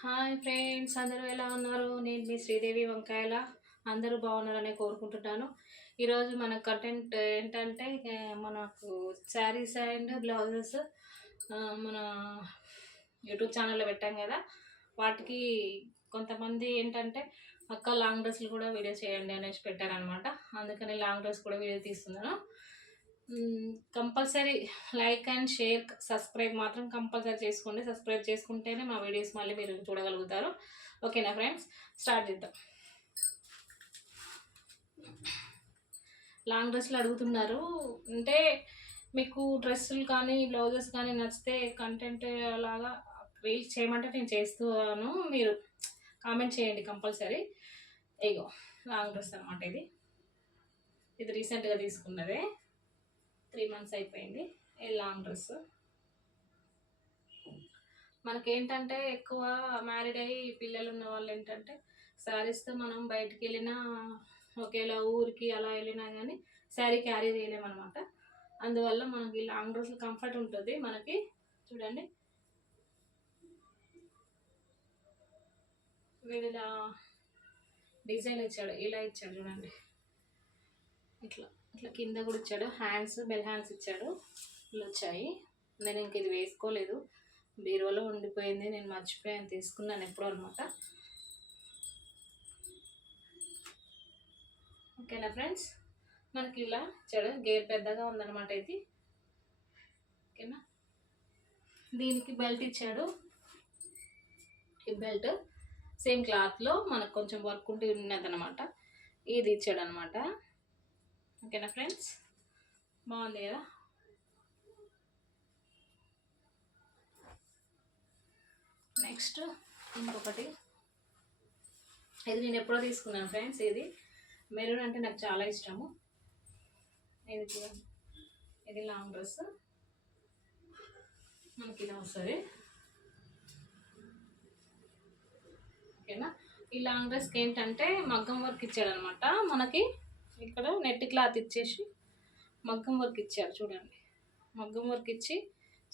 Hi friends, అందరూ ఎలా ఉన్నారు? నేను మీ శ్రీదేవి వంకాయల. అందరూ బాగున్నారని కోరుకుంటున్నాను. ఈరోజు మన కంటెంట్ ఏంటంటే మనకు శారీస్ అండ్ బ్లౌజెస్ మన యూట్యూబ్ ఛానల్లో పెట్టాం కదా. వాటికి కొంతమంది ఏంటంటే అక్క లాంగ్ డ్రెస్లు కూడా వీడియో చేయండి అనేసి పెట్టారనమాట. అందుకని లాంగ్ డ్రెస్ కూడా వీడియో తీస్తున్నాను. Compulsory like and share, subscribe మాత్రం కంపల్సరీ చేసుకోండి. సబ్స్క్రైబ్ చేసుకుంటేనే మా వీడియోస్ మళ్ళీ మీరు చూడగలుగుతారు. ఓకేనా ఫ్రెండ్స్, స్టార్ట్ చేద్దాం. లాంగ్ డ్రెస్లు అడుగుతున్నారు అంటే మీకు డ్రెస్సులు కానీ బ్లౌజెస్ కానీ నచ్చితే కంటెంట్ లాగా రీల్స్ చేయమంటే నేను చేస్తాను. మీరు కామెంట్ చేయండి కంపల్సరీ. ఇగో లాంగ్ డ్రెస్ అనమాట. ఇది రీసెంట్గా తీసుకున్నదే, 3 months అయిపోయింది. ఈ లాంగ్ డ్రెస్ మనకేంటంటే ఎక్కువ మ్యారీడ్ అయ్యి పిల్లలు ఉన్న వాళ్ళు ఏంటంటే శారీస్తో మనం బయటికి వెళ్ళినా ఒకేలా ఊరికి అలా వెళ్ళినా కానీ శారీ క్యారీ చేయలేమన్నమాట. అందువల్ల మనకి లాంగ్ డ్రెస్ కంఫర్ట్ ఉంటుంది. మనకి చూడండి, వీడిలా డిజైన్ ఇచ్చాడు, ఇలా ఇచ్చాడు చూడండి. ఇట్లా ఇట్లా కింద కూడా ఇచ్చాడు. హ్యాండ్స్, బెల్ హ్యాండ్స్ ఇచ్చాడు. ఇట్లా వచ్చాయి. నేను ఇంక ఇది వేసుకోలేదు, బీరువాలో ఉండిపోయింది. నేను మర్చిపోయాను, తీసుకున్నాను ఎప్పుడో అనమాట. ఓకేనా ఫ్రెండ్స్, మనకి ఇలా ఇచ్చాడు. గేర్ పెద్దగా ఉందన్నమాట ఇది. ఓకేనా, దీనికి బెల్ట్ ఇచ్చాడు. ఈ బెల్ట్ సేమ్ క్లాత్లో మనకు కొంచెం వర్క్ ఉంటే ఉన్నదన్నమాట. ఇది ఇచ్చాడు అనమాట. ఓకేనా ఫ్రెండ్స్, బాగుంది కదా. నెక్స్ట్ ఇంకొకటి, ఇది నేను ఎప్పుడో తీసుకున్నాను ఫ్రెండ్స్. ఇది మెరూన్ అంటే నాకు చాలా ఇష్టము. ఇది చూడండి, ఇది లాంగ్ డ్రెస్ మనకి ఇలా వస్తుంది. ఓకేనా, ఈ లాంగ్ డ్రెస్కి ఏంటంటే మగ్గం వర్క్ ఇచ్చాడనమాట. మనకి ఇక్కడ నెట్ క్లాత్ ఇచ్చేసి మగ్గం వర్క్ ఇచ్చారు చూడండి. మగ్గం వర్క్ ఇచ్చి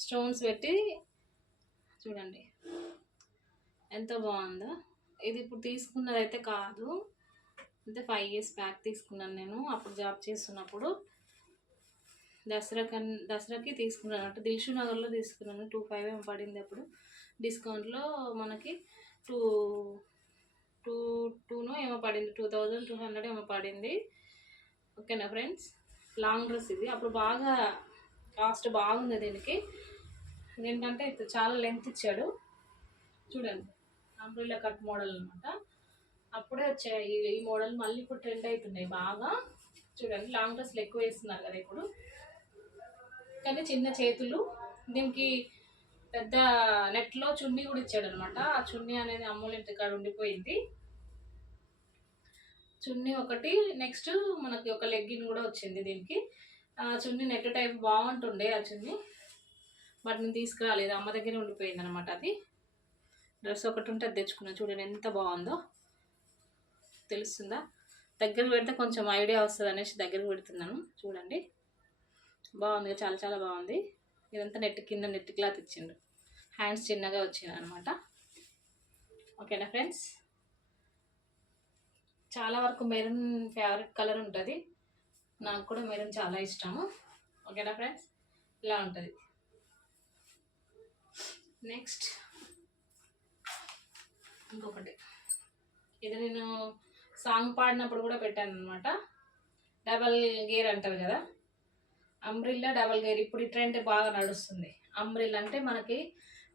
స్టోన్స్ పెట్టి చూడండి ఎంత బాగుందో. ఇది ఇప్పుడు తీసుకున్నది అయితే కాదు, అంటే 5 years బ్యాక్ తీసుకున్నాను నేను. అప్పుడు జాబ్ చేస్తున్నప్పుడు దసరాకి తీసుకున్నాను అంటే దిల్షు నగర్లో తీసుకున్నాను. 25 ఏమో పడింది అప్పుడు. డిస్కౌంట్లో మనకి 2 ఏమో పడింది, 2200 ఏమో పడింది. ఓకేనా ఫ్రెండ్స్, లాంగ్ డ్రెస్ ఇది. అప్పుడు బాగా కాస్ట్ బాగుంది దీనికి. ఏంటంటే చాలా లెంత్ ఇచ్చాడు చూడండి. అంబ్రెల్లా కట్ మోడల్ అనమాట. అప్పుడే వచ్చాయి ఈ మోడల్. మళ్ళీ ఇప్పుడు ట్రెండ్ అవుతున్నాయి బాగా. చూడండి, లాంగ్ డ్రెస్లు ఎక్కువ వేస్తున్నారు కదా ఇప్పుడు. కానీ చిన్న చేతులు. దీనికి పెద్ద నెట్లో చున్నీ కూడా ఇచ్చాడు అనమాట. ఆ చున్నీ అనేది అమ్మోళ్ళ ఇంటి కాడ ఉండిపోయింది. చున్నీ ఒకటి, నెక్స్ట్ మనకి ఒక లెగ్గిన్ కూడా వచ్చింది దీనికి. చున్నీ నెట్ టైప్ బాగుంటుండే ఆ చున్నీ, బట్ నేను తీసుకురాలేదు, అమ్మ దగ్గర ఉండిపోయింది అనమాట. అది డ్రెస్ ఒకటి ఉంటే అది తెచ్చుకున్నాను. చూడండి ఎంత బాగుందో, తెలుస్తుందా? దగ్గర పెడితే కొంచెం ఐడియా వస్తుంది అనేసి దగ్గర పెడుతున్నాను. చూడండి, బాగుంది, చాలా చాలా బాగుంది. ఇదంతా నెట్ కింద నెట్ క్లాత్ ఇచ్చిండు. హ్యాండ్స్ చిన్నగా వచ్చినాయి అనమాట. ఓకేనా ఫ్రెండ్స్, చాలా వరకు మెరూన్ ఫేవరెట్ కలర్ ఉంటుంది. నాకు కూడా మెరూన్ చాలా ఇష్టము. ఓకేనా ఫ్రెండ్స్, ఇలా ఉంటుంది. నెక్స్ట్ ఇంకొకటి, ఇది నేను సాంగ్ పాడినప్పుడు కూడా పెట్టాను అనమాట. డబల్ గేర్ అంటారు కదా, అంబ్రిల్లా డబల్ గేర్. ఇప్పుడు ఈ ట్రెండ్ బాగా నడుస్తుంది. అంబ్రిల్లా అంటే మనకి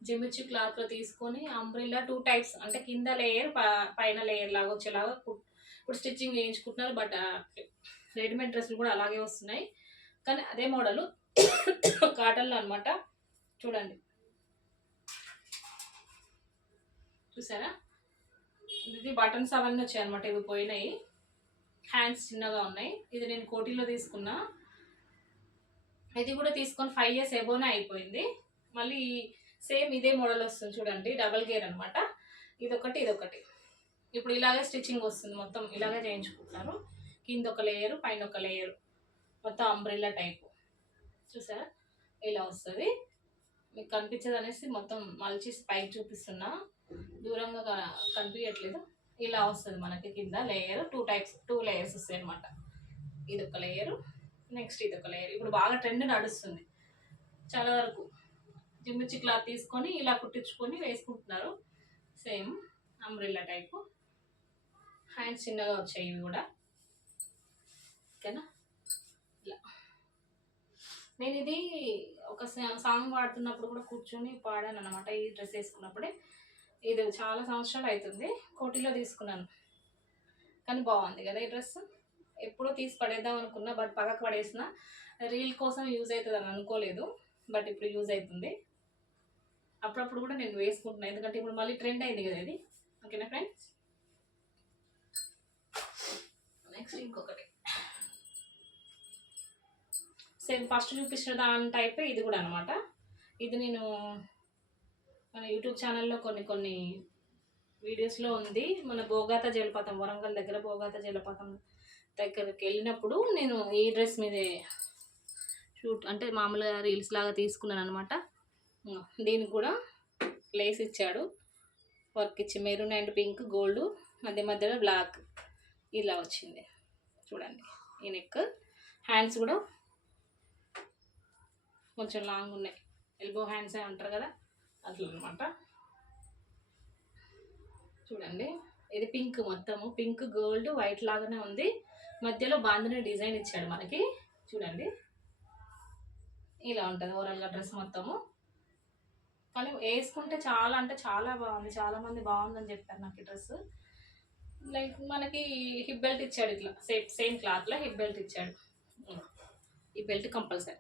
జిమిచ్చి క్లాత్లో తీసుకొని అంబ్రిల్లా 2 types, అంటే కింద లేయర్ పైన లేయర్ లాగా వచ్చేలాగా ఇప్పుడు స్టిచ్చింగ్ చేయించుకుంటున్నారు. బట్ రెడీమేడ్ డ్రెస్సులు కూడా అలాగే వస్తున్నాయి, కానీ అదే మోడలు కాటన్లో అనమాట. చూడండి, చూసారా? ఇది బటన్స్ అవన్నీ వచ్చాయి అనమాట. ఇవి పోయినాయి, హ్యాండ్స్ చిన్నగా ఉన్నాయి. ఇది నేను కోటిలో తీసుకున్నా. ఇది కూడా తీసుకొని 5 years ఎబోనే అయిపోయింది. మళ్ళీ సేమ్ ఇదే మోడల్ వస్తుంది చూడండి, డబల్ గేర్ అనమాట. ఇదొకటి ఇదొకటి. ఇప్పుడు ఇలాగే స్టిచ్చింగ్ వస్తుంది, మొత్తం ఇలాగే చేయించుకుంటున్నారు. కింద ఒక లేయరు, పైన ఒక లేయరు, మొత్తం అంబ్రెల్లా టైపు. చూసారా, ఇలా వస్తుంది. మీకు కనిపించదు అనేసి మొత్తం మలిచి పైకి చూపిస్తున్నా, దూరంగా కనిపించట్లేదు. ఇలా వస్తుంది మనకి కింద లేయర్. 2 లేయర్స్ వస్తాయి అనమాట. ఇది ఒక లేయరు, నెక్స్ట్ ఇది ఒక లేయర్. ఇప్పుడు బాగా ట్రెండ్ నడుస్తుంది చాలా వరకు. జిమ్మిచ్చి క్లాత్ తీసుకొని ఇలా కుట్టించుకొని వేసుకుంటున్నారు. Same umbrella type. హ్యాండ్స్ చిన్నగా వచ్చాయి ఇవి కూడా. ఓకేనా? ఇలా నేను ఇది ఒక సాంగ్ పాడుతున్నప్పుడు కూడా కూర్చొని పాడాను అనమాట. ఈ డ్రెస్ వేసుకున్నప్పుడే. ఇది చాలా సంవత్సరాలు అవుతుంది. కోటిలో తీసుకున్నాను, కానీ బాగుంది కదా ఈ డ్రెస్. ఎప్పుడో తీసి పడేద్దాం అనుకున్నా, బట్ పక్కకు పడేసిన. రీల్ కోసం యూజ్ అవుతుంది అని అనుకోలేదు, బట్ ఇప్పుడు యూజ్ అవుతుంది. అప్పుడప్పుడు కూడా నేను వేసుకుంటున్నాను, ఎందుకంటే ఇప్పుడు మళ్ళీ ట్రెండ్ అయింది కదా ఇది. ఓకేనా ఫ్రెండ్స్? నెక్స్ట్ ఇంకొకటి సేమ్ ఫస్ట్ చూపించిన దాని టైపే ఇది కూడా అనమాట. ఇది నేను మన యూట్యూబ్ ఛానల్లో కొన్ని వీడియోస్లో ఉంది. మన బోగాత జలపాతం, వరంగల్ దగ్గర బోగాత జలపాతం దగ్గరికి వెళ్ళినప్పుడు నేను ఈ డ్రెస్ మీదే షూట్ అంటే మామూలుగా రీల్స్ లాగా తీసుకున్నాను అనమాట. దీనికి కూడా లేస్ ఇచ్చాడు, వర్క్ ఇచ్చి మెరూన్ అండ్ పింక్, గోల్డ్, మధ్యలో బ్లాక్ ఇలా వచ్చింది చూడండి. ఈ నెక్, హ్యాండ్స్ కూడా కొంచెం లాంగ్ ఉన్నాయి, ఎల్బో హ్యాండ్స్ అంటారు కదా అట్లా అనమాట. చూడండి, ఇది పింక్, మొత్తము పింక్ గోల్డ్ వైట్ లాగానే ఉంది. మధ్యలో బాందిని డిజైన్ ఇచ్చాడు మనకి. చూడండి, ఇలా ఉంటుంది ఓవరాల్గా డ్రెస్ మొత్తము. కానీ వేసుకుంటే చాలా అంటే చాలా బాగుంది. చాలామంది బాగుందని చెప్పారు నాకు ఈ డ్రెస్. లైక్ మనకి హిప్ బెల్ట్ ఇచ్చాడు, ఇట్లా సేమ్ క్లాత్లో హిప్ బెల్ట్ ఇచ్చాడు. ఈ బెల్ట్ కంపల్సరీ.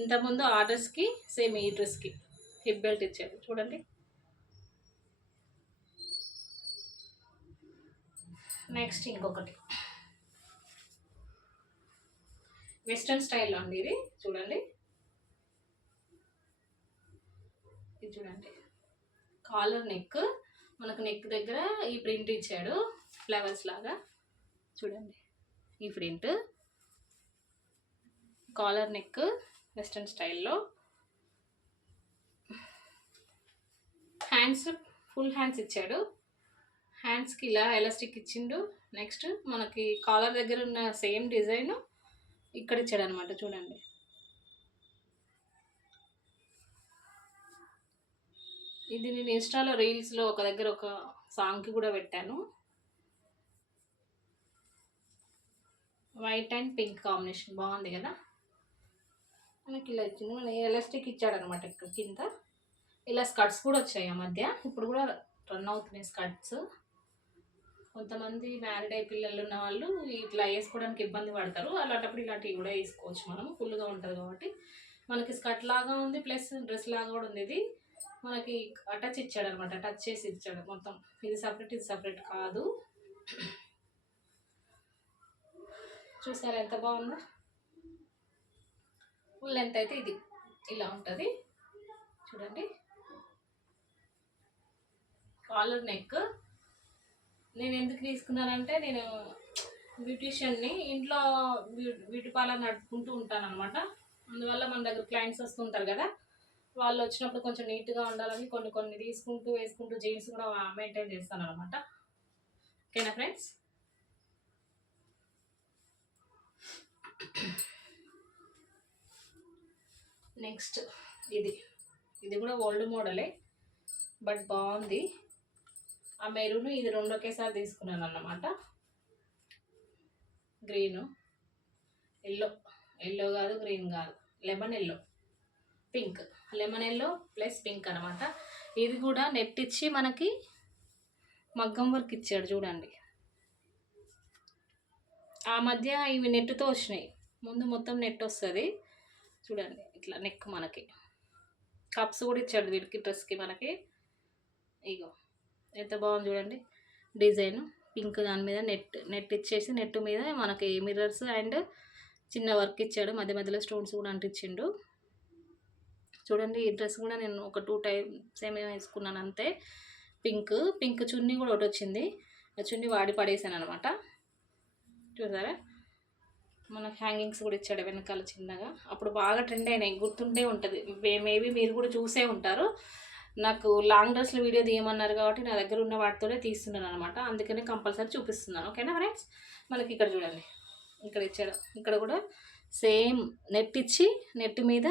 ఇంతకుముందు ఆ డ్రెస్కి సేమ్ ఈ డ్రెస్కి హిప్ బెల్ట్ ఇచ్చాడు చూడండి. నెక్స్ట్ ఇంకొకటి వెస్ట్రన్ స్టైల్లో అండి ఇది. చూడండి, ఇది చూడండి, కాలర్ నెక్. మనకు నెక్ దగ్గర ఈ ప్రింట్ ఇచ్చాడు ఫ్లవర్స్ లాగా. చూడండి, ఈ ప్రింట్ కాలర్ నెక్ వెస్ట్రన్ స్టైల్లో. హ్యాండ్స్ ఫుల్ హ్యాండ్స్ ఇచ్చాడు. హ్యాండ్స్కి ఇలా ఎలాస్టిక్ ఇచ్చిండు. నెక్స్ట్ మనకి కాలర్ దగ్గర ఉన్న సేమ్ డిజైన్ ఇక్కడ ఇచ్చాడు అనమాట. చూడండి, ఇది నేను ఇన్స్టాలో రీల్స్లో ఒక దగ్గర ఒక సాంగ్కి కూడా పెట్టాను. వైట్ అండ్ పింక్ కాంబినేషన్ బాగుంది కదా. మనకి ఇలా ఇచ్చింది, మన ఎలాస్టిక్ ఇచ్చాడనమాట ఇక్కడ కింద. ఇలా స్కర్ట్స్ కూడా వచ్చాయి ఆ మధ్య, ఇప్పుడు కూడా రన్ అవుతున్నాయి స్కర్ట్స్. కొంతమంది మ్యారీడ్ అయ్యి పిల్లలు ఉన్న వాళ్ళు ఇట్లా వేసుకోవడానికి ఇబ్బంది పడతారు. అలాంటప్పుడు ఇలాంటివి కూడా వేసుకోవచ్చు మనం, ఫుల్గా ఉంటుంది కాబట్టి. మనకి స్కర్ట్ లాగా ఉంది, ప్లస్ డ్రెస్ లాగా కూడా ఉంది. ఇది మనకి అటాచ్ ఇచ్చాడు అనమాట, టచ్ చేసి ఇచ్చాడు మొత్తం. ఇది సపరేట్, ఇది సపరేట్ కాదు. చూసారా ఎంత బాగుందో. ఫుల్ లెంత్ అయితే ఇది ఇలా ఉంటుంది చూడండి. కాలర్ నెక్ నేను ఎందుకు తీసుకున్నానంటే, నేను బ్యూటీషియన్ని, ఇంట్లో బ్యూటీ పార్లర్ నడుపుకుంటూ ఉంటాను అనమాట. అందువల్ల మన దగ్గర క్లయింట్స్ వస్తుంటారు కదా, వాళ్ళు వచ్చినప్పుడు కొంచెం నీట్గా ఉండాలని కొన్ని తీసుకుంటూ వేసుకుంటూ జీన్స్ కూడా మెయింటైన్ చేస్తాను అనమాట. ఓకేనా ఫ్రెండ్స్? నెక్స్ట్ ఇది కూడా ఓల్డ్ మోడలే, బట్ బాగుంది. ఆ మెరూన్ ఇది రెండు ఒకేసారి తీసుకున్నాను అన్నమాట. గ్రీను, ఎల్లో కాదు, గ్రీన్ కాదు, lemon yellow, pink. Lemon yellow plus pink అనమాట. ఇది కూడా నెట్ ఇచ్చి మనకి మగ్గం వర్క్ ఇచ్చాడు చూడండి. ఆ మధ్య ఇవి నెట్తో వచ్చినాయి, ముందు మొత్తం నెట్ వస్తుంది చూడండి. ఇట్లా నెక్ మనకి కప్స్ కూడా ఇచ్చాడు వీటికి, డ్రెస్కి మనకి. ఇగో ఎంత బాగుంది చూడండి డిజైన్. పింక్ దాని మీద నెట్ ఇచ్చేసి, నెట్ మీద మనకి మిర్రర్స్ అండ్ చిన్న వర్క్ ఇచ్చాడు. మధ్యలో స్టోన్స్ కూడా అంటించిండు చూడండి. ఈ డ్రెస్ కూడా నేను ఒక 2 టైమ్స్ ఏమేమి వేసుకున్నాను అంతే. పింక్ చున్నీ కూడా ఒకటి వచ్చింది, ఆ చున్నీ వాడి పడేసాను అనమాట. చూసారా, మనకు హ్యాంగింగ్స్ కూడా ఇచ్చాడు వెనకాల చిన్నగా. అప్పుడు బాగా ట్రెండ్ అయినాయి, గుర్తుండే ఉంటుంది. మేబీ మీరు కూడా చూసే ఉంటారు. నాకు లాంగ్ డ్రెస్ల వీడియో తీయమన్నారు కాబట్టి నా దగ్గర ఉన్న వాటితోనే తీస్తున్నాను అనమాట. అందుకనే కంపల్సరీ చూపిస్తున్నాను. ఓకేనా ఫ్రెండ్స్? మనకి ఇక్కడ చూడండి, ఇక్కడ ఇచ్చాడు. ఇక్కడ కూడా సేమ్ నెట్ ఇచ్చి, నెట్ మీద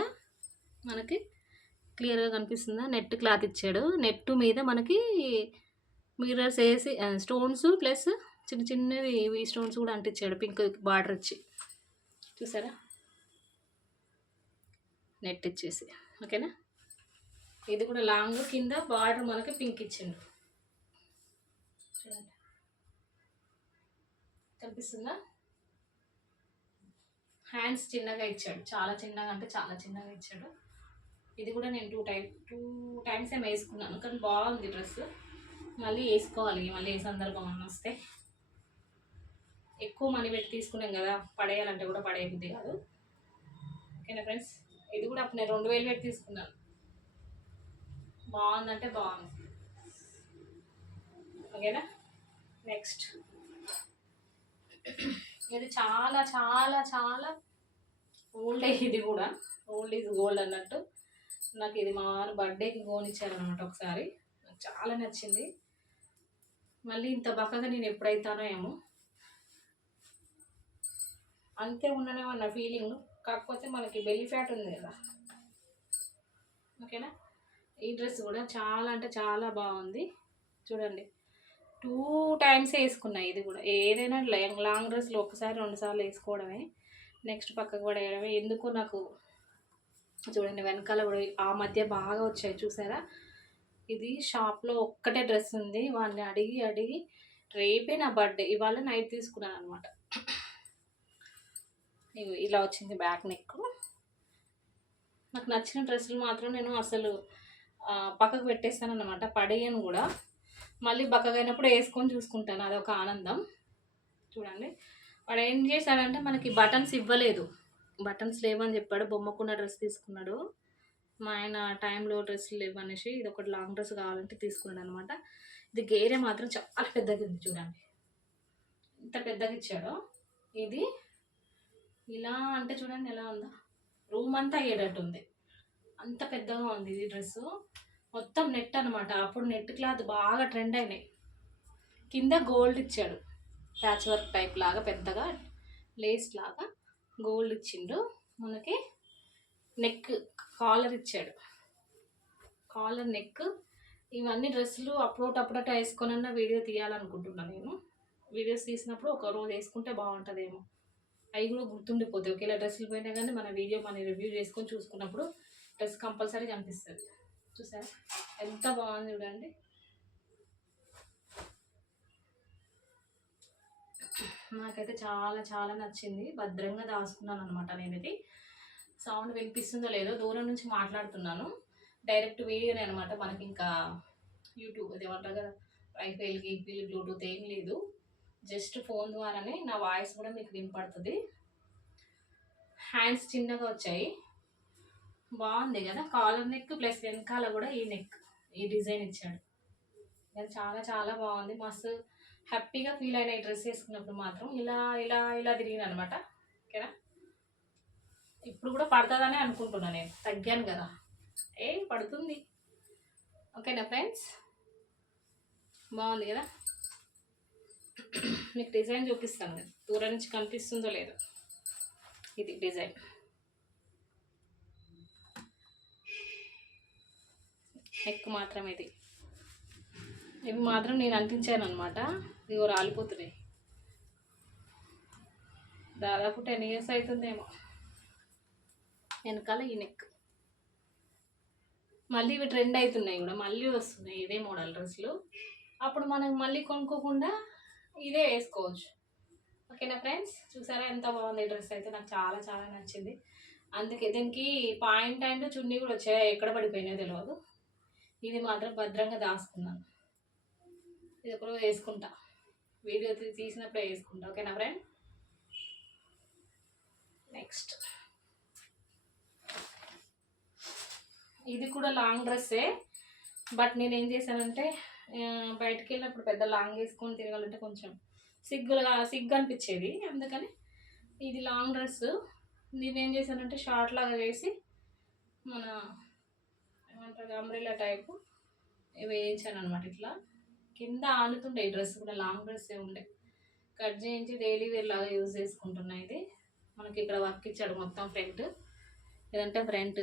మనకి క్లియర్గా కనిపిస్తుందా, నెట్ క్లాత్ ఇచ్చాడు. నెట్ మీద మనకి మిర్రర్స్ వేసి స్టోన్స్ ప్లస్ చిన్న చిన్నవి ఈ స్టోన్స్ కూడా అంటించాడు, పింక్ బార్డర్ ఇచ్చి. చూసారా, నెట్ ఇచ్చేసి. ఓకేనా? ఇది కూడా లాంగ్, కింద బార్డర్ మనకి పింక్ ఇచ్చిండు. చూడండి, కనిపిస్తుందా? హ్యాండ్స్ చిన్నగా ఇచ్చాడు, చాలా చిన్నగా అంటే చాలా చిన్నగా ఇచ్చాడు. ఇది కూడా నేను టూ టైమ్స్ ఏమో వేసుకున్నాను, కానీ బాగుంది డ్రెస్. మళ్ళీ వేసుకోవాలి, మళ్ళీ ఏ సందర్భం అన్న వస్తే. ఎక్కువ మనీ పెట్టి తీసుకున్నాం కదా, పడేయాలంటే కూడా పడేయబుద్ధి కాదు. ఓకేనా ఫ్రెండ్స్? ఇది కూడా అప్పుడు నేను 2000 పెట్టి తీసుకున్నాను. బాగుందంటే బాగుంది. ఓకేనా? నెక్స్ట్, ఇది చాలా చాలా చాలా ఓల్డ్. ఇది కూడా ఓల్డ్ ఈజ్ గోల్డ్ అన్నట్టు. నాకు ఇది మా వారు బర్త్డేకి కొనిచ్చారనమాట ఒకసారి. నాకు చాలా నచ్చింది. మళ్ళీ ఇంత బక్కగా నేను ఎప్పుడైతానో ఏమో, అంతే ఉండనేమో నా ఫీలింగ్. కాకపోతే మనకి బెల్లీ ఫ్యాట్ ఉంది కదా. ఓకేనా? ఈ డ్రెస్ కూడా చాలా అంటే చాలా బాగుంది. చూడండి, 2 టైమ్స్ వేసుకున్నా. ఇది కూడా ఏదైనా లాంగ్ డ్రెస్లో ఒకసారి 2 సార్లు వేసుకోవడమే, నెక్స్ట్ పక్కకు పడేయడమే. ఎందుకో నాకు చూడండి వెనకాల కూడా ఆ మధ్య బాగా వచ్చాయి, చూసారా? ఇది షాప్లో ఒక్కటే డ్రెస్ ఉంది, వాళ్ళని అడిగి రేపే నా బర్త్డే, ఇవాళ నైట్ తీసుకున్నాను అనమాట. ఇలా వచ్చింది బ్యాక్ నెక్. నాకు నచ్చిన డ్రెస్సులు మాత్రం నేను అసలు పక్కకు పెట్టేస్తాను అనమాట, పడేయను కూడా. మళ్ళీ బక్కగైనప్పుడు వేసుకొని చూసుకుంటాను, అదొక ఆనందం. చూడండి, వాడు ఏం చేశాడంటే మనకి బటన్స్ ఇవ్వలేదు, బటన్స్ లేవని చెప్పాడు. బొమ్మకున్న డ్రెస్ తీసుకున్నాడు. మా ఆయన టైంలో డ్రెస్సులు లేవనేసి ఇది ఒకటి లాంగ్ డ్రెస్ కావాలంటే తీసుకున్నాడు అనమాట. ఇది గేరే మాత్రం చాలా పెద్దగా ఉంది. చూడండి ఇంత పెద్దగా ఇచ్చాడో. ఇది ఇలా అంటే చూడండి ఎలా ఉందో, రూమ్ అంతా అయ్యేటట్టు ఉంది, అంత పెద్దగా ఉంది ఇది డ్రెస్సు. మొత్తం నెట్ అనమాట. అప్పుడు నెట్ క్లాత్ బాగా ట్రెండ్ అయినాయి. కింద గోల్డ్ ఇచ్చాడు, ప్యాచ్ వర్క్ టైప్ లాగా, పెద్దగా లేస్ లాగా గోల్డ్ ఇచ్చిండు. మనకి నెక్ కాలర్ ఇచ్చాడు, కాలర్ నెక్. ఇవన్నీ డ్రెస్సులు అప్పుడప్పుడు వేసుకొనన్నా వీడియో తీయాలనుకుంటున్నాను నేను. వీడియోస్ తీసినప్పుడు ఒక రోజు వేసుకుంటే బాగుంటుందేమో, అవి కూడా గుర్తుండిపోతాయి. ఒకేలా డ్రెస్సులు పోయినా కానీ మన వీడియో మన రివ్యూ చేసుకొని చూసుకున్నప్పుడు డ్రెస్ కంపల్సరీ కనిపిస్తుంది. చూసారా ఎంత బాగుంది చూడండి. నాకైతే చాలా చాలా నచ్చింది. భద్రంగా దాచుకున్నాను అనమాట నేను. ఇది సౌండ్ వినిపిస్తుందో లేదో, దూరం నుంచి మాట్లాడుతున్నాను, డైరెక్ట్ వీడియోనే అనమాట. మనకి ఇంకా యూట్యూబ్ అది ఏమంటారు కదా, వైఫైలకి బ్లూటూత్ ఏం లేదు, జస్ట్ ఫోన్ ద్వారానే నా వాయిస్ కూడా మీకు వినపడుతుంది. హ్యాండ్స్ చిన్నగా వచ్చాయి, బాగుంది కదా. కాలర్ నెక్ ప్లస్ వెనకాల కూడా ఈ నెక్, ఈ డిజైన్ ఇచ్చాడు. అది చాలా చాలా బాగుంది. మస్తు హ్యాపీగా ఫీల్ అయిన ఈ డ్రెస్ వేసుకున్నప్పుడు మాత్రం ఇలా ఇలా ఇలా తిరిగిన అనమాట. ఓకేనా? ఇప్పుడు కూడా పడుతుందని అనుకుంటున్నాను నేను, తగ్గాను కదా, పడుతుంది. ఓకేనా ఫ్రెండ్స్? బాగుంది కదా. మీకు డిజైన్ చూపిస్తాను కదా, దూరం నుంచి కనిపిస్తుందో లేదో. ఇది డిజైన్, నెక్ మాత్రం ఇది. ఇవి మాత్రం నేను అంటించాను అనమాట. ఇవి రాలిపోతున్నాయి. దాదాపు 10 years అవుతుందేమో. వెనకాల ఈ నెక్. మళ్ళీ ఇవి ట్రెండ్ అవుతున్నాయి కూడా, మళ్ళీ వస్తున్నాయి ఇదే మోడల్ డ్రెస్సులు. అప్పుడు మనం మళ్ళీ కొనుక్కోకుండా ఇదే వేసుకోవచ్చు. ఓకేనా ఫ్రెండ్స్? చూసారా ఎంత బాగుంది డ్రెస్ అయితే, నాకు చాలా చాలా నచ్చింది. అందుకే దీనికి పాయింట్ అండ్ చున్నీ కూడా వచ్చాయి, ఎక్కడ పడిపోయినాయో తెలియదు. ఇది మాత్రం భద్రంగా దాచుకున్నాను. ఇది ఒకరోజు వేసుకుంటా, వీడియో తీసినప్పుడే వేసుకుంటా. ఓకేనా ఫ్రెండ్? నెక్స్ట్, ఇది కూడా లాంగ్ డ్రెస్సే. బట్ నేను ఏం చేశానంటే, బయటకు వెళ్ళినప్పుడు పెద్ద లాంగ్ వేసుకొని తిరగాలంటే కొంచెం సిగ్గు అనిపించేది. అందుకని ఇది లాంగ్ డ్రెస్. దీన్ని ఏం చేశానంటే షార్ట్ లాగా చేసి మన ఏమంటారు అంబ్రెల్లా టైపు వేయించాను అనమాట. ఇట్లా కింద ఆనుతుండే ఈ డ్రెస్ కూడా లాంగ్ డ్రెస్సే ఉండే, కట్ చేయించి డైలీ వేర్ లాగా యూజ్ చేసుకుంటున్నా. ఇది మనకి ఇక్కడ వర్క్ ఇచ్చాడు మొత్తం ఫ్రంట్, ఇదంటే front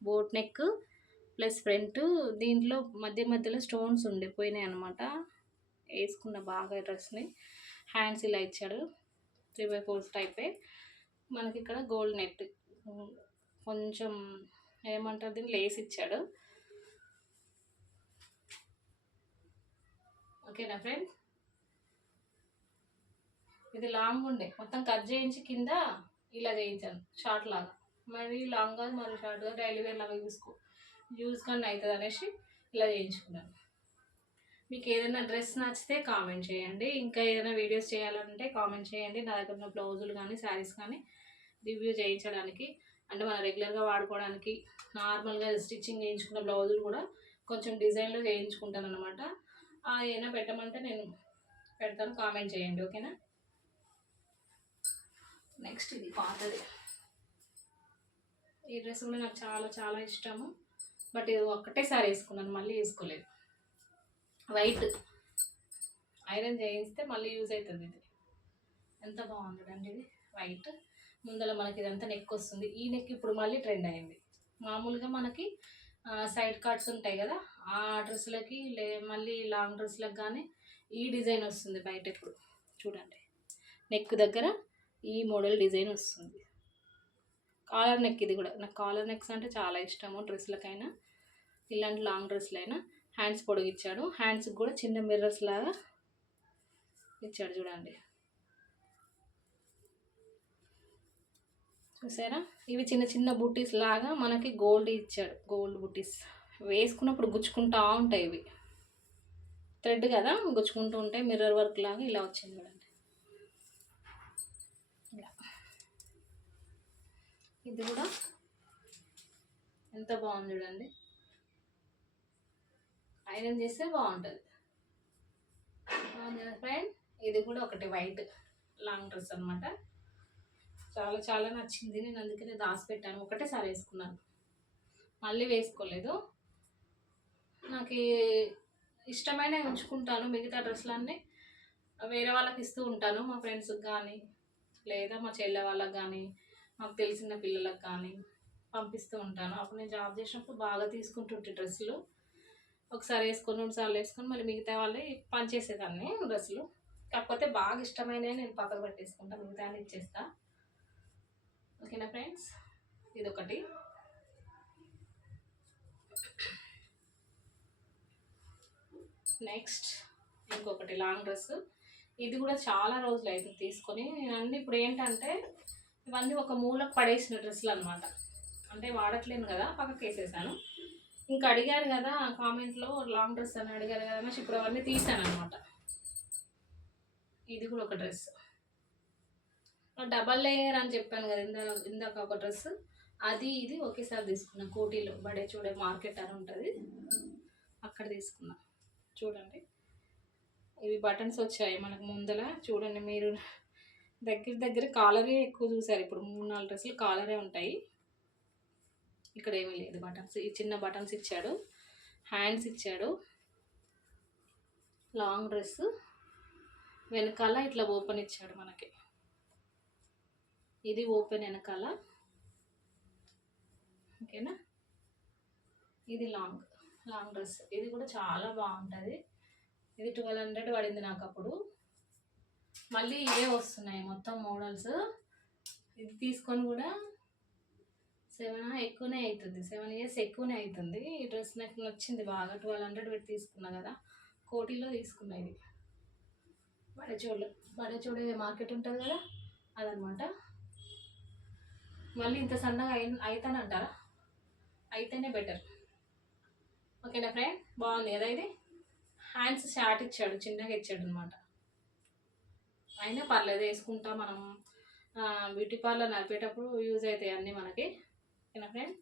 boat neck plus front. దీంట్లో మధ్యలో స్టోన్స్ ఉండిపోయినాయి అనమాట. వేసుకున్న బాగా డ్రెస్ని. హ్యాండ్స్ ఇలా ఇచ్చాడు 3/4 టైపే. మనకి ఇక్కడ గోల్డ్ నెట్ కొంచెం ఏమంటారు దీన్ని లేస్ ఇచ్చాడు. ఓకేనా ఫ్రెండ్స్, ఇది లాంగ్ ఉండే మొత్తం కట్ చేయించి కింద ఇలా చేయించాను షార్ట్ లాగా. మరి లాంగ్ కాదు మరి షార్ట్గా డైలీ వేర్ లాగా యూజ్ కానీ అవుతుంది అనేసి ఇలా చేయించుకున్నాను. మీకు ఏదైనా డ్రెస్ నచ్చితే కామెంట్ చేయండి, ఇంకా ఏదైనా వీడియోస్ చేయాలంటే కామెంట్ చేయండి. నా దగ్గర ఉన్న బ్లౌజులు కానీ శారీస్ కానీ రివ్యూ చేయించడానికి, అంటే మనం రెగ్యులర్గా వాడుకోవడానికి నార్మల్గా స్టిచ్చింగ్ చేయించుకున్న బ్లౌజులు కూడా కొంచెం డిజైన్లో చేయించుకుంటాను అనమాట. ఏమైనా పెట్టమంటే నేను పెడతాను, కామెంట్ చేయండి. ఓకేనా. నెక్స్ట్ ఇది పాతది. ఈ డ్రెస్ కూడా నాకు చాలా చాలా ఇష్టము, బట్ ఇది ఒక్కటేసారి వేసుకున్నాను, మళ్ళీ వేసుకోలేదు. వైట్ ఐరన్ చేయిస్తే మళ్ళీ యూజ్ అవుతుంది. ఇది ఎంత బాగుంటుందండి, ఇది వైట్. ముందర మనకి ఇదంతా నెక్ వస్తుంది. ఈ నెక్ ఇప్పుడు మళ్ళీ ట్రెండ్ అయింది. మామూలుగా మనకి సైడ్ కట్స్ ఉంటాయి కదా, ఆ డ్రెస్సులకి మళ్ళీ లాంగ్ డ్రెస్లకు కానీ ఈ డిజైన్ వస్తుంది బయట. ఇప్పుడు చూడండి, నెక్ దగ్గర ఈ మోడల్ డిజైన్ వస్తుంది. Collar neck. ఇది కూడా నాకు కాలర్ నెక్స్ అంటే చాలా ఇష్టము, డ్రెస్లకైనా ఇలాంటి లాంగ్ డ్రెస్లైనా. హ్యాండ్స్ పొడిగిచ్చాడు, హ్యాండ్స్కి కూడా చిన్న మిర్రర్స్ లాగా ఇచ్చాడు చూడండి. చూసారా, ఇవి చిన్న చిన్న బుటీస్ లాగా మనకి గోల్డ్ ఇచ్చాడు. గోల్డ్ బుటీస్ వేసుకున్నప్పుడు గుచ్చుకుంటూ ఉంటాయి. ఇవి థ్రెడ్ కదా, గుచ్చుకుంటూ ఉంటాయి. మిర్రర్ వర్క్ లాగా ఇలా వచ్చింది చూడండి. ఇలా ఇది కూడా ఎంత బాగుంది చూడండి. ఐరన్ చేస్తే బాగుంటుంది ఫ్రెండ్. ఇది కూడా ఒకటి వైట్ లాంగ్ డ్రెస్ అనమాట. చాలా చాలా నచ్చింది, నేను అందుకనే దాచిపెట్టాను. ఒకటేసారి వేసుకున్నాను, మళ్ళీ వేసుకోలేదు. నాకు ఇష్టమైన ఉంచుకుంటాను, మిగతా డ్రెస్లన్నీ వేరే వాళ్ళకి ఇస్తూ ఉంటాను, మా ఫ్రెండ్స్కి కానీ లేదా మా చెల్లె వాళ్ళకి కానీ మాకు తెలిసిన పిల్లలకు కానీ పంపిస్తూ ఉంటాను. అప్పుడు నేను జాబ్ చేసినప్పుడు బాగా తీసుకుంటుంటే డ్రెస్సులు ఒకసారి వేసుకొని 2 సార్లు వేసుకొని మళ్ళీ మిగతా వాళ్ళే పనిచేసేదాన్ని డ్రెస్సులు. కాకపోతే బాగా ఇష్టమైనవి నేను పక్కకు పెట్టేసుకుంటాను, మిగతా ఇచ్చేస్తా. ఓకేనా ఫ్రెండ్స్, ఇదొకటి. నెక్స్ట్ ఇంకొకటి లాంగ్ డ్రెస్. ఇది కూడా చాలా రోజులు అవుతుంది తీసుకొని. నేను అన్నీ ఇప్పుడు ఏంటంటే ఇవన్నీ ఒక మూలకు పడేసిన డ్రెస్సులు అనమాట. అంటే వాడట్లేను కదా, పక్కకి వేసేసాను. ఇంకా అడిగారు కదా కామెంట్లో లాంగ్ డ్రెస్ అని అడిగారు కదా అనేసి ఇప్పుడు అవన్నీ తీసాను అనమాట. ఇది కూడా ఒక డ్రెస్, డబల్ లేయర్ అని చెప్పాను కదా ఇందాక ఒక డ్రెస్, అది ఇది ఒకేసారి తీసుకున్నా. కోటిలో బడే చూడే మార్కెట్ అని ఉంటుంది, అక్కడ తీసుకున్నా. చూడండి, ఇవి బటన్స్ వచ్చాయి మనకు ముందల. చూడండి మీరు, దగ్గర కాలరే ఎక్కువ చూసారు. ఇప్పుడు 3-4 డ్రెస్సులు కాలరే ఉంటాయి, ఇక్కడ ఏమీ లేదు. బటన్స్, ఈ చిన్న బటన్స్ ఇచ్చాడు. హ్యాండ్స్ ఇచ్చాడు. లాంగ్ డ్రెస్ వెనకాల ఇట్లా ఓపెన్ ఇచ్చాడు మనకి. ఇది ఓపెన్ వెనకాల. ఓకేనా. ఇది లాంగ్ డ్రెస్. ఇది కూడా చాలా బాగుంటుంది. ఇది 1200 పడింది నాకు అప్పుడు. మళ్ళీ ఇవే వస్తున్నాయి మొత్తం మోడల్స్. ఇది తీసుకొని కూడా 7 ఎక్కువనే అవుతుంది, 7 ఇయర్స్ ఎక్కువనే అవుతుంది. ఈ డ్రెస్ నాకు నచ్చింది బాగా. 1200 పెట్టి తీసుకున్నా కదా, కోటిలో తీసుకున్నా. ఇది బడే మార్కెట్ ఉంటుంది కదా, అదనమాట. మళ్ళీ ఇంత సన్నగా అవుతానంటారా, అయితేనే బెటర్. ఓకేనా ఫ్రెండ్, బాగుంది కదా. ఇది హ్యాండ్స్ షార్ట్ ఇచ్చాడు, చిన్నగా ఇచ్చాడు అనమాట. అయినా పర్లేదు, వేసుకుంటా. మనం బ్యూటీ పార్లర్ నడిపేటప్పుడు యూజ్ అవుతాయి అన్నీ మనకి. ఓకేనా ఫ్రెండ్,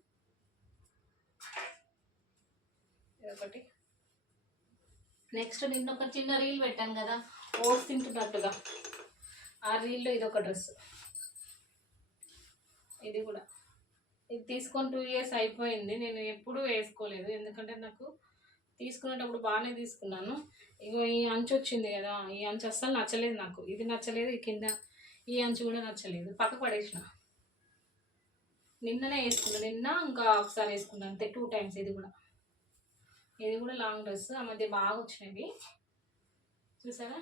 ఇదొకటి. నెక్స్ట్ నిన్న ఒక చిన్న రీల్ పెట్టాను కదా, ఓట్స్ తింటున్నట్టుగా. ఆ రీల్లో ఇదొక డ్రెస్. ఇది కూడా ఇది తీసుకొని 2 years అయిపోయింది. నేను ఎప్పుడూ వేసుకోలేదు, ఎందుకంటే నాకు తీసుకునేటప్పుడు బాగానే తీసుకున్నాను. ఇగో ఈ అంచు వచ్చింది కదా, ఈ అంచు అస్సలు నచ్చలేదు నాకు. ఇది నచ్చలేదు, ఈ కింద ఈ అంచు కూడా నచ్చలేదు, పక్కకు పడేసిన. నిన్ననే వేసుకున్నాను, నిన్న ఇంకా ఒకసారి వేసుకున్నాను అంతే, 2 times. ఇది కూడా లాంగ్ డ్రెస్. ఆ మధ్య బాగా వచ్చినవి చూసారా,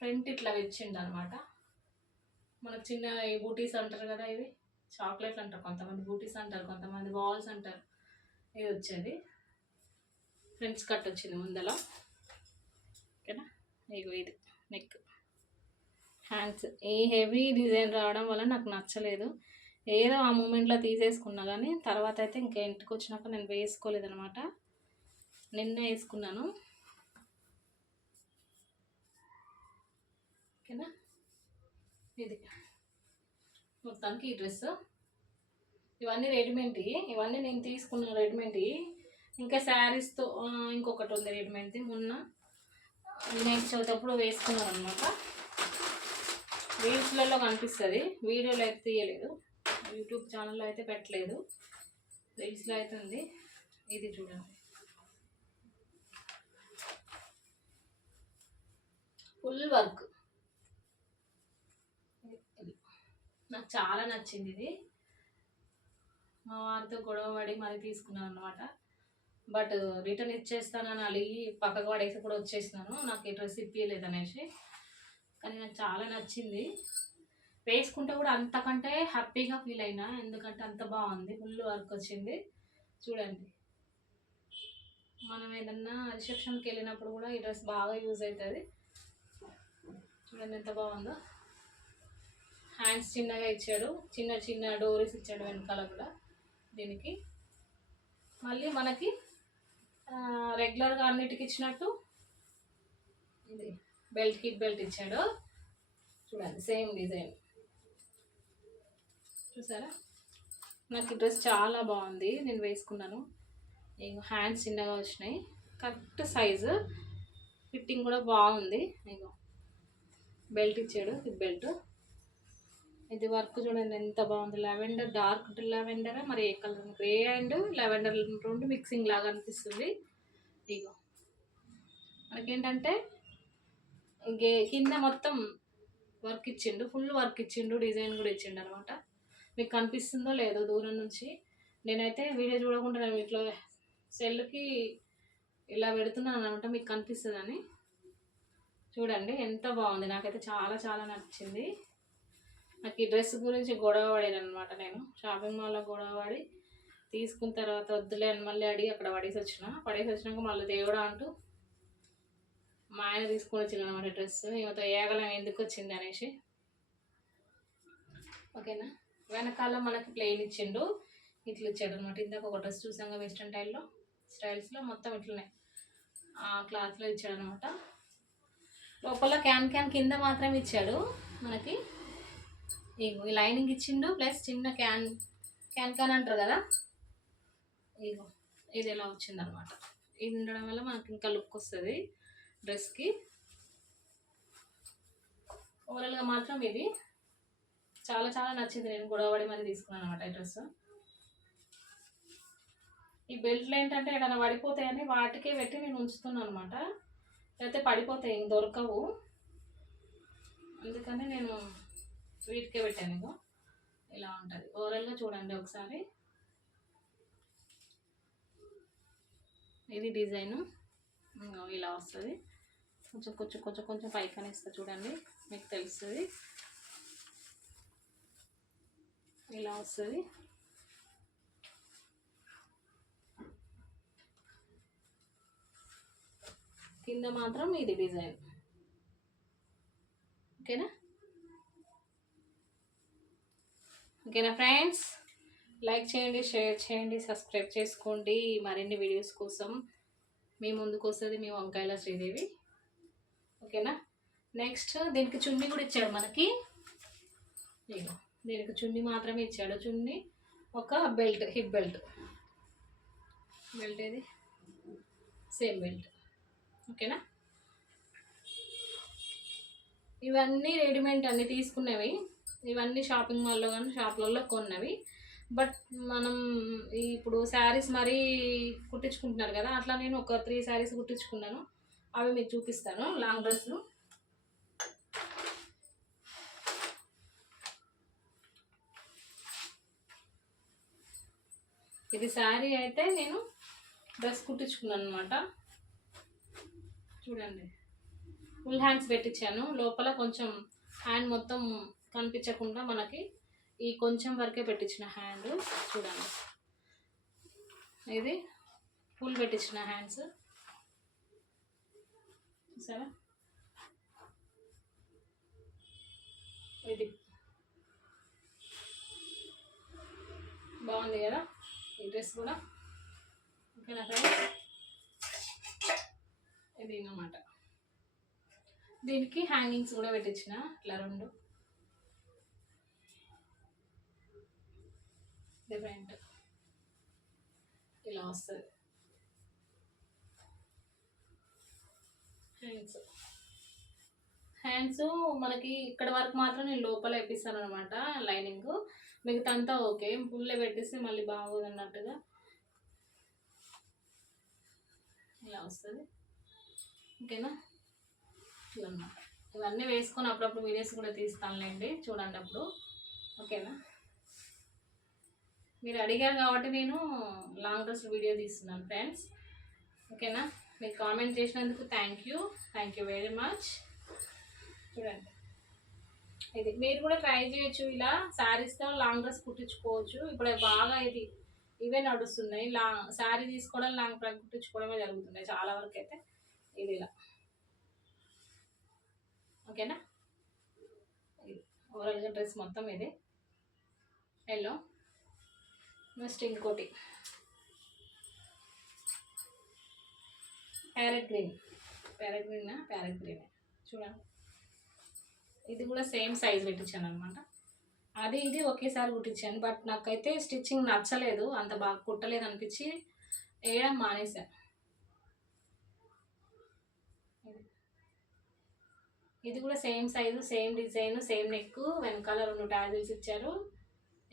ఫ్రంట్ ఇట్లా వచ్చిండు అనమాట. మనకు చిన్న ఈ బూటీస్ అంటారు కదా, ఇవి చాక్లెట్లు అంటారు కొంతమంది, బూటీస్ అంటారు కొంతమంది, బాల్స్ అంటారు. ఇది వచ్చేది ఫ్రంట్స్ కట్ వచ్చింది ముందల, ఓకేనా. ఇగో ఇది నెక్, హ్యాండ్స్. ఈ హెవీ డిజైన్ రావడం వల్ల నాకు నచ్చలేదు, ఏదో ఆ మూమెంట్లో తీసేసుకున్నా, కానీ తర్వాత అయితే ఇంకా ఇంటికి వచ్చినాక నేను వేసుకోలేదనమాట. నిన్న వేసుకున్నాను, ఓకేనా. ఇది మొత్తానికి ఈ డ్రెస్. ఇవన్నీ రెడీమేడ్, ఇవన్నీ నేను తీసుకున్న రెడీమేడ్. ఇంకా శారీస్తో ఇంకొకటి ఉంది రెడీమేడ్ది, మొన్న వినాయక చవితి అప్పుడు వేసుకున్నాను అనమాట. రీల్స్లలో కనిపిస్తుంది, వీడియోలో అయితే తీయలేదు, యూట్యూబ్ ఛానల్లో అయితే పెట్టలేదు, రీల్స్లో అయితే ఉంది. ఇది చూడండి, ఫుల్ వర్క్. నాకు చాలా నచ్చింది ఇది. మా వారితో గొడవ పడి మరి తీసుకున్నాను అనమాట. బట్ రిటర్న్ ఇచ్చేస్తానని అలిగి పక్కకు పడేసి కూడా వచ్చేసినాను, నాకు ఈ డ్రెస్ ఇప్పించలేదు అనేసి. కానీ నాకు చాలా నచ్చింది, వేసుకుంటే కూడా అంతకంటే హ్యాపీగా ఫీల్ అయినా, ఎందుకంటే అంత బాగుంది. ఫుల్ వర్క్ వచ్చింది చూడండి. మనం ఏదన్నా రిసెప్షన్కి వెళ్ళినప్పుడు కూడా ఈ డ్రెస్ బాగా యూజ్ అవుతుంది. చూడండి ఎంత బాగుందో. హ్యాండ్స్ చిన్నగా ఇచ్చాడు, చిన్న చిన్న డోరీస్ ఇచ్చాడు వెనకాల కూడా దీనికి. మళ్ళీ మనకి రెగ్యులర్గా అన్నిటికి ఇచ్చినట్టు ఇది బెల్ట్, హిప్ బెల్ట్ ఇచ్చాడు చూడండి, సేమ్ డిజైన్. చూసారా, నాకు ఈ డ్రెస్ చాలా బాగుంది, నేను వేసుకున్నాను. ఇగో హ్యాండ్స్ చిన్నగా వచ్చినాయి, కరెక్ట్ సైజు, ఫిట్టింగ్ కూడా బాగుంది. ఇగో బెల్ట్ ఇచ్చాడు, హిప్ బెల్ట్. ఇది వర్క్ చూడండి ఎంత బాగుంది, లెవెండర్, డార్క్ లెవెండర్, మరి ఏ కలర్, గ్రే అండ్ లెవెండర్ రెండు మిక్సింగ్ లాగా అనిపిస్తుంది. ఇగో మనకేంటంటే కింద మొత్తం వర్క్ ఇచ్చిండు, ఫుల్ వర్క్ ఇచ్చిండు, డిజైన్ కూడా ఇచ్చిండు అనమాట. మీకు కనిపిస్తుందో లేదో దూరం నుంచి, నేనైతే వీడియో చూడకుండా నేను ఇట్లా సెల్కి ఇలా పెడుతున్నాను అనమాట, మీకు కనిపిస్తుందని. చూడండి ఎంత బాగుంది, నాకైతే చాలా చాలా నచ్చింది. నాకు ఈ డ్రెస్ గురించి గొడవ పడాను అనమాట, నేను షాపింగ్ మాల్లో గొడవ పడి తీసుకున్న తర్వాత వద్దులే అని మళ్ళీ అడిగి అక్కడ పడేసి వచ్చినాక మళ్ళీ దేవుడా అంటూ మా ఆయన తీసుకొని వచ్చింది అనమాట డ్రెస్. ఈమెతో ఏగలం ఎందుకు వచ్చింది అనేసి, ఓకేనా. వెనకాల మనకి ప్లెయిన్ ఇచ్చిండు, ఇట్లా ఇచ్చాడు అనమాట. ఇందాక ఒక డ్రెస్ చూసాక వెస్ట్రన్ స్టైల్స్లో మొత్తం ఇట్లనే ఆ క్లాత్లో ఇచ్చాడు అనమాట. లోపల క్యాన్ కింద మాత్రం ఇచ్చాడు మనకి. ఈ లైనింగ్ ఇచ్చిండు, ప్లస్ చిన్న క్యాన్ అంటారు కదా, ఇగో ఇది ఎలా వచ్చిందనమాట. ఇది ఉండడం వల్ల మనకి ఇంకా లుక్ వస్తుంది డ్రెస్కి. ఓవరాల్గా మాత్రం ఇది చాలా చాలా నచ్చింది, నేను గొడవపడి మరి తీసుకున్నాను అనమాట ఈ డ్రెస్. ఈ బెల్ట్లు ఏంటంటే ఏదైనా పడిపోతాయని వాటికే పెట్టి నేను ఉంచుతున్నాను అనమాట, లేకపోతే పడిపోతాయి ఇంక దొరకవు, అందుకని నేను వీటికే పెట్టాను. ఇగో ఇలా ఉంటుంది ఓవరాల్గా చూడండి ఒకసారి. ఇది డిజైను ఇలా వస్తుంది, కొంచెం కొంచెం కొంచెం కొంచెం పైకనే ఇస్తా చూడండి, మీకు తెలుస్తుంది. ఇలా వస్తుంది. కింద మాత్రం ఇది డిజైన్, ఓకేనా. ఓకేనా ఫ్రెండ్స్, లైక్ చేయండి, షేర్ చేయండి, సబ్స్క్రైబ్ చేసుకోండి. మరిన్ని వీడియోస్ కోసం మీ ముందుకు వస్తుంది మీ వంకాయల శ్రీదేవి, ఓకేనా. నెక్స్ట్ దీనికి చున్నీ కూడా ఇచ్చాడు మనకి. దీనికి చున్నీ మాత్రమే ఇచ్చాడు, చున్నీ ఒక బెల్ట్, హిప్ బెల్ట్ ఏది సేమ్ బెల్ట్, ఓకేనా. ఇవన్నీ రెడీమేడ్ అన్నీ తీసుకున్నవి, ఇవన్నీ షాపింగ్ మాల్లో కానీ షాప్లలో కొన్నవి. బట్ మనం ఇప్పుడు శారీస్ మరీ కుట్టించుకుంటున్నారు కదా, అట్లా నేను ఒక 3 శారీస్ కుట్టించుకున్నాను. అవి మీకు చూపిస్తాను. లాంగ్ డ్రెస్లు. ఇది శారీ అయితే నేను డ్రెస్ కుట్టించుకున్నాను అనమాట. చూడండి, ఫుల్ హ్యాండ్స్ పెట్టించాను. లోపల కొంచెం హ్యాండ్ మొత్తం కనిపించకుండా మనకి ఈ కొంచెం వరకే పెట్టించిన హ్యాండ్. చూడండి, ఇది ఫుల్ పెట్టించిన హ్యాండ్స్. సరే, ఇది బాగుంది కదా ఈ డ్రెస్ కూడా. ఓకేనా ఫ్రెండ్స్, ఇది అన్నమాట. దీనికి హ్యాంగింగ్స్ కూడా పెట్టించిన ఇట్లా 2 డిఫరెంట్ ఇలా వస్తుంది హ్యాండ్స్. మనకి ఇక్కడ వరకు మాత్రం నేను లోపల వేపిస్తాను అనమాట లైనింగ్. మిగతా అంతా ఓకే, ఫుల్లే పెట్టిస్తే మళ్ళీ బాగోదు అన్నట్టుగా ఇలా వస్తుంది. ఓకేనా, అన్నమాట. ఇవన్నీ వేసుకొని అప్పుడప్పుడు వీడియోస్ కూడా తీస్తానులేండి, చూడండి అప్పుడు. ఓకేనా, మీరు అడిగారు కాబట్టి నేను లాంగ్ డ్రెస్ వీడియో తీస్తున్నాను ఫ్రెండ్స్. ఓకేనా, మీరు కామెంట్ చేసినందుకు థ్యాంక్ యూ వెరీ మచ్. చూడండి, ఇది మీరు కూడా ట్రై చేయొచ్చు. ఇలా శారీస్తో లాంగ్ డ్రెస్ కుట్టించుకోవచ్చు. ఇప్పుడు బాగా ఇవే నడుస్తున్నాయి. శారీ తీసుకోవడం, లాంగ్ ఫ్రాక్ కుట్టించుకోవడమే జరుగుతున్నాయి చాలా వరకు అయితే. ఇది ఇలా. ఓకేనా, ఇది ఓవరాల్గా డ్రెస్ మొత్తం ఇది ఎల్లో. నెక్స్ట్ ఇంకోటి ప్యారెట్ గ్రీన్. చూడండి, ఇది కూడా సేమ్ సైజ్ పెట్టించాను అనమాట. అది ఇది ఒకేసారి కుట్టించాను. బట్ నాకైతే స్టిచ్చింగ్ నచ్చలేదు, అంత బాగా కుట్టలేదు అనిపించి వేయడం మానేసాను. ఇది కూడా same size, same design, same neck, వెనకాల 2 టాజిల్స్ ఇచ్చారు.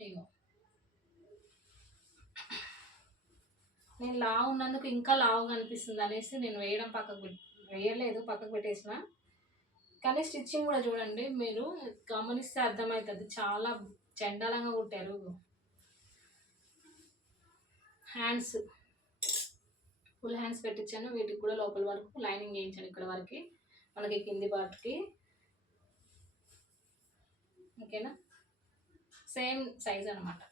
ఇగో నేను లావు ఉన్నందుకు ఇంకా లావుగా అనిపిస్తుంది అనేసి నేను వేయలేదు, పక్కకు పెట్టేసిన. కానీ స్టిచ్చింగ్ కూడా చూడండి, మీరు గమనిస్తే అర్థమవుతుంది, చాలా చండాలంగా కుట్టారు. హ్యాండ్స్ ఫుల్ హ్యాండ్స్ పెట్టించాను. వీటికి కూడా లోపల వరకు లైనింగ్ వేయించాను, ఇక్కడ వరకు మనకి కింది పార్ట్కి. ఓకేనా, సేమ్ సైజ్ అనమాట.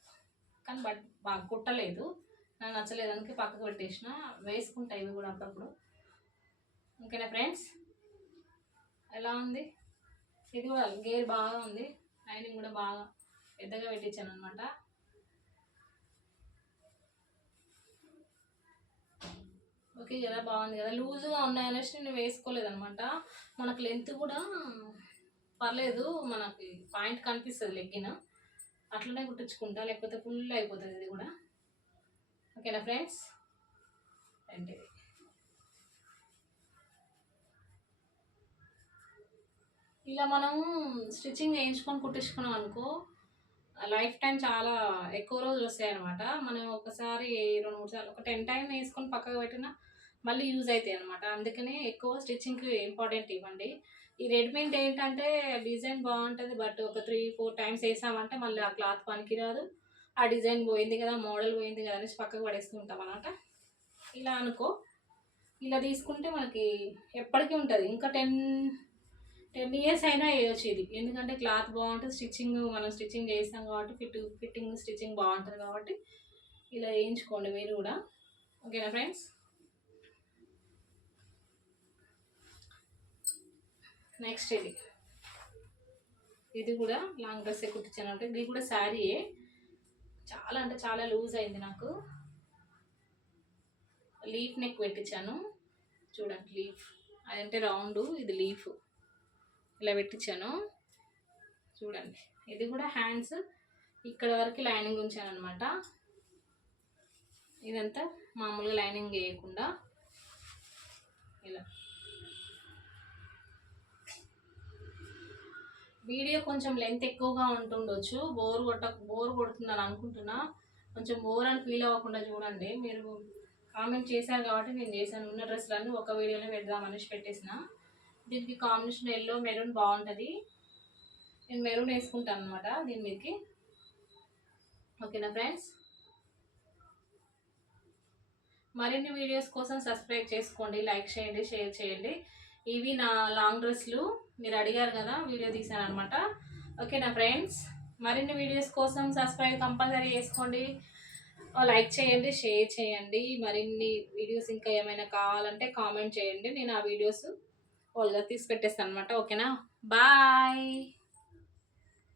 కానీ బట్ బాగా కుట్టలేదు, నాకు నచ్చలేదానికి పక్కకు పెట్టేసిన. వేసుకుంటాయి ఇవి కూడా అప్పుడప్పుడు. ఓకేనా ఫ్రెండ్స్, ఎలా ఉంది? ఇది కూడా గేర్ బాగా ఉంది, లైనింగ్ కూడా బాగా పెద్దగా పెట్టించాను అనమాట. ఓకే కదా, బాగుంది కదా. లూజుగా ఉన్నాయనేసి నేను వేసుకోలేదు అనమాట. మనకు లెంత్ కూడా పర్లేదు, మనకి పాయింట్ కనిపిస్తుంది లెగ్గిన, అట్లనే కుట్టించుకుంటా, లేకపోతే ఫుల్ అయిపోతుంది ఇది కూడా. ఓకేనా ఫ్రెండ్స్, అంటే ఇలా మనం స్టిచ్చింగ్ వేయించుకొని కుట్టించుకున్నాం అనుకో, లైఫ్ టైం చాలా ఎక్కువ రోజులు వస్తాయి అనమాట. మనం ఒకసారి 2-3 సార్లు ఒక 10 టైం వేసుకొని పక్కకు పెట్టినా మళ్ళీ యూజ్ అవుతాయి అనమాట. అందుకనే ఎక్కువ స్టిచ్చింగ్కి ఇంపార్టెంట్ ఇవ్వండి. ఈ రెడీమేడ్ ఏంటంటే డిజైన్ బాగుంటుంది, బట్ ఒక 3-4 టైమ్స్ వేసామంటే మళ్ళీ ఆ క్లాత్ పనికిరాదు, ఆ డిజైన్ పోయింది కదా, మోడల్ పోయింది కదా అనేసి పక్కకు పడేస్తుంటాం అనమాట. ఇలా అనుకో, ఇలా తీసుకుంటే మనకి ఎప్పటికీ ఉంటుంది. ఇంకా 10 ఇయర్స్ అయినా వేయచ్చు ఇది, ఎందుకంటే క్లాత్ బాగుంటుంది, స్టిచ్చింగ్ మనం స్టిచ్చింగ్ చేస్తాం కాబట్టి ఫిట్టింగ్ స్టిచ్చింగ్ బాగుంటుంది కాబట్టి ఇలా వేయించుకోండి మీరు కూడా. ఓకేనా ఫ్రెండ్స్, నెక్స్ట్ ఇది కూడా లాంగ్ డ్రెస్ కుట్టించాను అంటే, ఇది కూడా శారీయే. చాలా అంటే చాలా లూజ్ అయింది నాకు. లీఫ్ నెక్ పెట్టించాను చూడండి, లీఫ్ అదంటే రౌండ్, ఇది లీఫ్ ఇలా పెట్టించాను చూడండి. ఇది కూడా హ్యాండ్స్ ఇక్కడ వరకు లైనింగ్ ఉంచాను అనమాట. ఇదంతా మామూలుగా లైనింగ్ వేయకుండా ఇలా వీడియో కొంచెం లెంత్ ఎక్కువగా ఉంటుండొచ్చు, బోర్ కొడుతుందని అనుకుంటున్నా. కొంచెం బోర్ అని ఫీల్ అవ్వకుండా చూడండి. మీరు కామెంట్ చేశారు కాబట్టి నేను చేశాను. ఉన్న డ్రెస్సులన్నీ ఒక వీడియోలో పెడదామనేసి పెట్టేసిన. దీనికి కాంబినేషన్ ఎల్లో మెరూన్ బాగుంటుంది. నేను మెరూన్ వేసుకుంటాను అనమాట దీని మీదకి. ఓకేనా ఫ్రెండ్స్, మరిన్ని వీడియోస్ కోసం సబ్స్క్రైబ్ చేసుకోండి, లైక్ చేయండి, షేర్ చేయండి. ఇవి నా లాంగ్ డ్రెస్లు, మీరు అడిగారు కదా వీడియో తీసాను అనమాట. ఓకేనా ఫ్రెండ్స్, మరిన్ని వీడియోస్ కోసం సబ్స్క్రైబ్ కంపల్సరీ చేసుకోండి, లైక్ చేయండి, షేర్ చేయండి. మరిన్ని వీడియోస్ ఇంకా ఏమైనా కావాలంటే కామెంట్ చేయండి, నేను ఆ వీడియోస్ వాళ్ళగా తీసి పెట్టేస్తాను అనమాట. ఓకేనా, బాయ్.